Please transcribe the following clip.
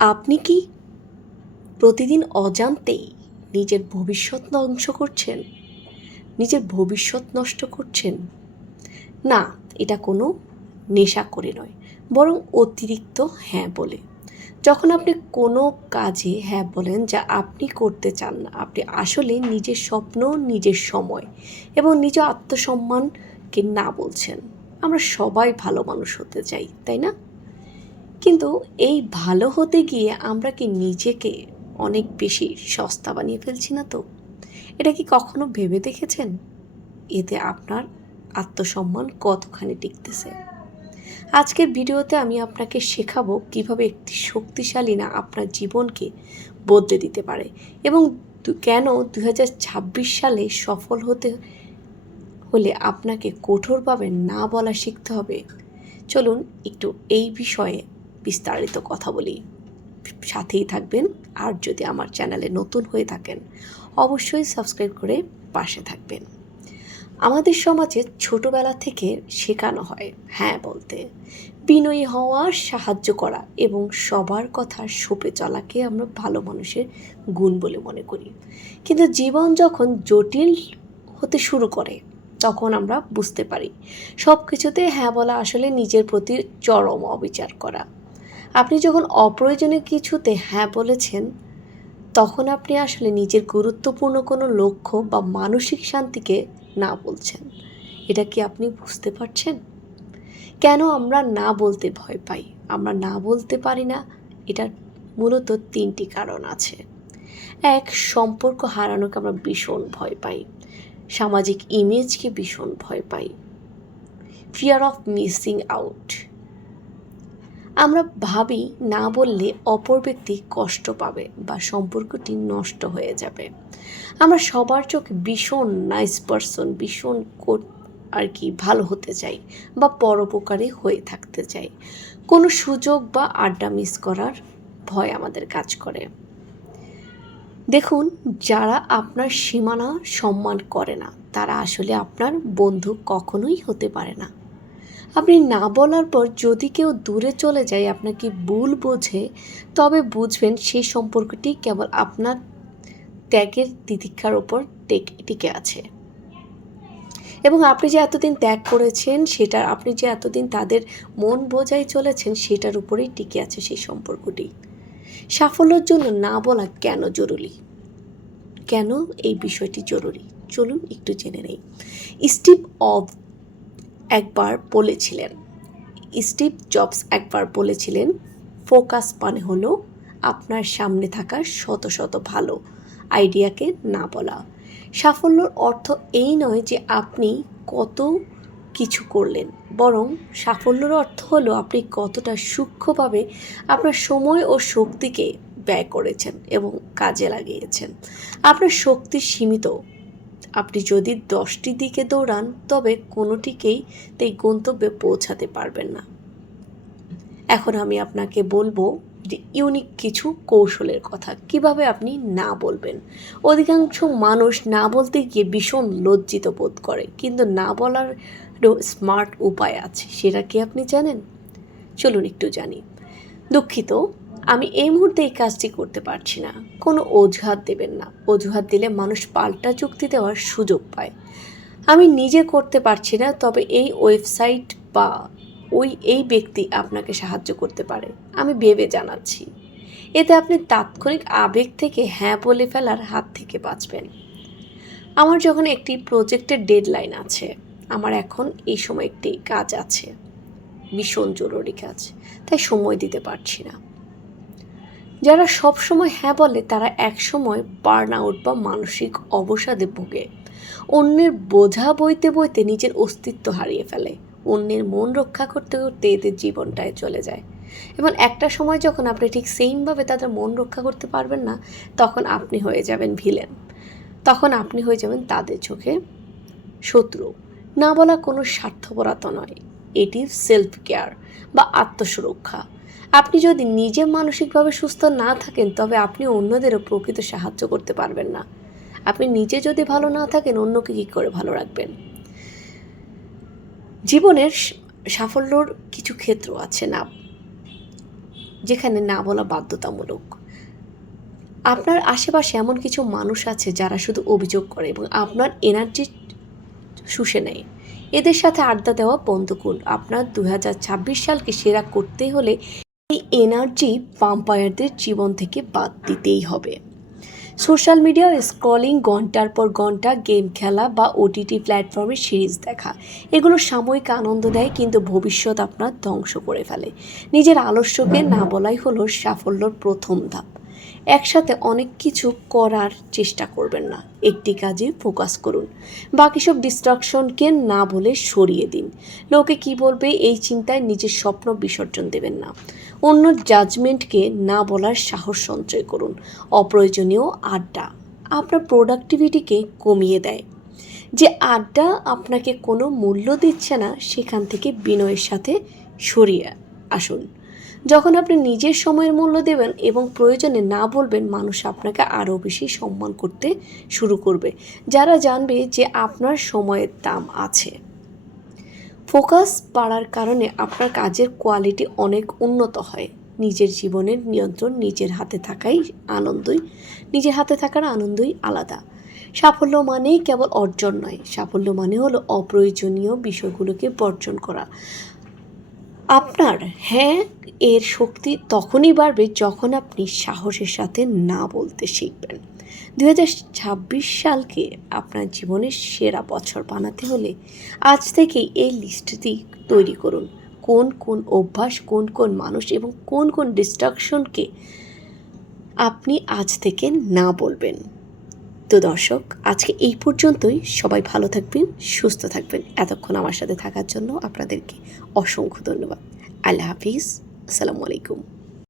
আপনি কি প্রতিদিন অজান্তেই নিজের ভবিষ্যৎ ধ্বংস করছেন? নিজের ভবিষ্যৎ নষ্ট করছেন? না, এটা কোনো নেশা করে নয়, বরং অতিরিক্ত হ্যাঁ বলে। যখন আপনি কোনো কাজে হ্যাঁ বলেন যা আপনি করতে চান না, আপনি আসলে নিজের স্বপ্ন, নিজের সময় এবং নিজ আত্মসম্মানকে না বলছেন। আমরা সবাই ভালো মানুষ হতে চাই, তাই না? কিন্তু এই ভালো হতে গিয়ে আমরা কি নিজেকে অনেক বেশি সস্তা বানিয়ে ফেলছি না তো? এটা কি কখনো ভেবে দেখেছেন? এতে আপনার আত্মসম্মান কতখানি টিকতেছে? আজকের ভিডিওতে আমি আপনাকে শেখাবো কিভাবে একটি শক্তিশালী না আপনার জীবনকে বদলে দিতে পারে এবং কেন 2026 সালে সফল হতে হলে আপনাকে কঠোরভাবে না বলা শিখতে হবে। চলুন একটু এই বিষয়ে বিস্তারিত কথা বলি। সাথেই থাকবেন, আর যদি আমার চ্যানেলে নতুন হয়ে থাকেন অবশ্যই সাবস্ক্রাইব করে পাশে থাকবেন। আমাদের সমাজে ছোটবেলা থেকে শেখানো হয় হ্যাঁ বলতে, বিনয়ী হওয়া, সাহায্য করা এবং সবার কথা সঁপে চলাকে আমরা ভালো মানুষের গুণ বলে মনে করি। কিন্তু জীবন যখন জটিল হতে শুরু করে তখন আমরা বুঝতে পারি সব কিছুতে হ্যাঁ বলা আসলে নিজের প্রতি চরম অবিচার করা। আপনি যখন অপ্রয়োজনীয় কিছুতে হ্যাঁ বলেছেন তখন আপনি আসলে নিজের গুরুত্বপূর্ণ কোনো লক্ষ্য বা মানসিক শান্তিকে না বলছেন। এটা কি আপনি বুঝতে পারছেন? কেন আমরা না বলতে ভয় পাই? আমরা না বলতে পারি না, এটার মূলত 3টি কারণ আছে। এক, সম্পর্ক হারানোকে আমরা ভীষণ ভয় পাই। সামাজিক ইমেজকে ভীষণ ভয় পাই। Fear of missing out. আমরা ভাবি না বললে অপর ব্যক্তি কষ্ট পাবে বা সম্পর্কটি নষ্ট হয়ে যাবে। আমরা সবার চোখে ভীষণ নাইস পারসন, ভীষণ ভালো হতে চাই বা পরোপকারী হয়ে থাকতে চাই। কোনো সুযোগ বা আড্ডা মিস করার ভয় আমাদের কাজ করে। দেখুন, যারা আপনার সীমানা সম্মান করে না তারা আসলে আপনার বন্ধু কখনোই হতে পারে না। আপনি না বলার পর যদি কেউ দূরে চলে যায়, আপনাকে ভুল বোঝে, তবে বুঝবেন সেই সম্পর্কটি কেবল আপনার ত্যাগের তিতিক্ষার ওপর টিকে আছে। এবং আপনি যে এতদিন ত্যাগ করেছেন আপনি যে এতদিন তাদের মন বোঝাই চলেছেন সেটার উপরেই টিকে আছে সেই সম্পর্কটি। সাফল্যের জন্য না বলা কেন জরুরি? কেন এই বিষয়টি জরুরি? চলুন একটু জেনে নেই। স্টিভ জবস একবার বলেছিলেন, ফোকাস মানে হলো আপনার সামনে থাকা শত শত ভালো আইডিয়াকে না বলা। সাফল্যর অর্থ এই নয় যে আপনি কত কিছু করলেন, বরং সাফল্যের অর্থ হলো আপনি কতটা সূক্ষ্মভাবে আপনার সময় ও শক্তিকে ব্যয় করেছেন এবং কাজে লাগিয়েছেন। আপনার শক্তি সীমিত। আপনি যদি 10টি দিকে দৌড়ান তবে কোনোটিকেই গন্তব্যে পৌঁছাতে পারবেন না। এখন আমি আপনাকে বলবো যে ইউনিক কিছু কৌশলের কথা, কিভাবে আপনি না বলবেন। অধিকাংশ মানুষ না বলতে গিয়ে ভীষণ লজ্জিত বোধ করে, কিন্তু না বলারও স্মার্ট উপায় আছে। সেটা কি আপনি জানেন? চলুন একটু জানি। দুঃখিত, আমি এই মুহূর্তে এই কাজটি করতে পারছি না। কোনো অজুহাত দেবেন না। অজুহাত দিলে মানুষ পাল্টা যুক্তি দেওয়ার সুযোগ পায়। আমি নিজে করতে পারছি না, তবে এই ওয়েবসাইট বা এই ব্যক্তি আপনাকে সাহায্য করতে পারে, আমি ভেবে জানাচ্ছি। এতে আপনি তাৎক্ষণিক আবেগ থেকে হ্যাঁ বলে ফেলার হাত থেকে বাঁচবেন। আমার যখন একটি প্রজেক্টের ডেডলাইন আছে, আমার এখন এই সময় একটি কাজ আছে, ভীষণ জরুরি কাজ, তাই সময় দিতে পারছি না। যারা সব সময় হ্যাঁ বলে তারা এক সময় বার্ন আউট বা মানসিক অবসাদে ভোগে। অন্যের বোঝা বইতে বইতে নিজের অস্তিত্ব হারিয়ে ফেলে। অন্যের মন রক্ষা করতে করতে এদের জীবনটায় চলে যায়। এবং একটা সময় যখন আপনি ঠিক সেইমভাবে তাদের মন রক্ষা করতে পারবেন না, তখন আপনি হয়ে যাবেন ভিলেন। তখন আপনি হয়ে যাবেন তাদের চোখে শত্রু। না বলা কোনো স্বার্থপরতা নয়, এটি সেলফ কেয়ার বা আত্মসুরক্ষা। আপনি যদি নিজে মানসিকভাবে সুস্থ না থাকেন তবে আপনি অন্যদেরও প্রকৃত সাহায্য করতে পারবেন না। আপনি নিজে যদি ভালো না থাকেন অন্যকে কী করে ভালো রাখবেন? জীবনের সাফল্যর কিছু ক্ষেত্র আছে না যেখানে না বলা বাধ্যতামূলক। আপনার আশেপাশে এমন কিছু মানুষ আছে যারা শুধু অভিযোগ করে এবং আপনার এনার্জি শুষে নেয়। এদের সাথে আড্ডা দেওয়া বন্ধ করুন। আপনার 2026 সালকে সেরা করতে হলে এই এনার্জি ভাম্পায়ারদের জীবন থেকে বাদ দিতেই হবে। সোশ্যাল মিডিয়ার স্ক্রলিং, ঘন্টার পর ঘন্টা গেম খেলা বা ওটিটি প্ল্যাটফর্মে সিরিজ দেখা, এগুলো সাময়িক আনন্দ দেয় কিন্তু ভবিষ্যৎ আপনার ধ্বংস করে ফেলে। নিজের আলস্যকে না বলাই হলো সাফল্যর প্রথম ধাপ। একসাথে অনেক কিছু করার চেষ্টা করবেন না, একটি কাজে ফোকাস করুন। বাকি সব ডিস্ট্রাকশনকে না বলে সরিয়ে দিন। লোকে কি বলবে এই চিন্তায় নিজের স্বপ্ন বিসর্জন দেবেন না। অন্য জাজমেন্টকে না বলার সাহস সঞ্চয় করুন। অপ্রয়োজনীয় আড্ডা আপনার প্রোডাক্টিভিটিকে কমিয়ে দেয়। যে আড্ডা আপনাকে কোনো মূল্য দিচ্ছে না সেখান থেকে বিনয়ের সাথে সরিয়ে আসুন। যখন আপনি নিজের সময়ের মূল্য দেবেন এবং প্রয়োজনে না বলবেন, মানুষ আপনাকে আরও বেশি সম্মান করতে শুরু করবে। যারা জানবে যে আপনার সময়ের দাম আছে। ফোকাস বাড়ার কারণে আপনার কাজের কোয়ালিটি অনেক উন্নত হয়। নিজের জীবনের নিয়ন্ত্রণ নিজের হাতে থাকার আনন্দই আলাদা। সাফল্য মানেই কেবল অর্জন নয়, সাফল্য মানে হলো অপ্রয়োজনীয় বিষয়গুলোকে বর্জন করা। আপনার হ্যাঁ এর শক্তি তখনই বাড়বে যখন আপনি সাহসের সাথে না বলতে শিখবেন। 2026 সালকে আপনার জীবনের সেরা বছর বানাতে হলে আজ থেকেই এই লিস্টটি তৈরি করুন। কোন কোন অভ্যাস, কোন কোন মানুষ এবং কোন কোন ডিস্ট্রাকশনকে আপনি আজ থেকে না বলবেন। তো দর্শক, আজকে এই পর্যন্তই। সবাই ভালো থাকবেন, সুস্থ থাকবেন। এতক্ষণ আমার সাথে থাকার জন্য আপনাদেরকে অসংখ্য ধন্যবাদ। আল্লাহ হাফিজ। আসসালামু আলাইকুম।